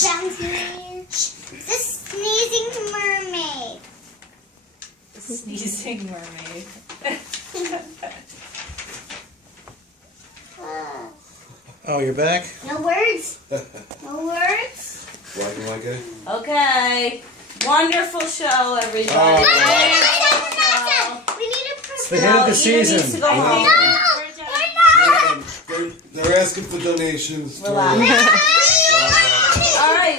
Bouncy. The sneezing mermaid. The sneezing mermaid. Oh, you're back? No words. No words. Like it, like it? Okay. Wonderful show, everybody. We need a It's the end of the season. Needs to go home. They're asking for donations. Relax. All right.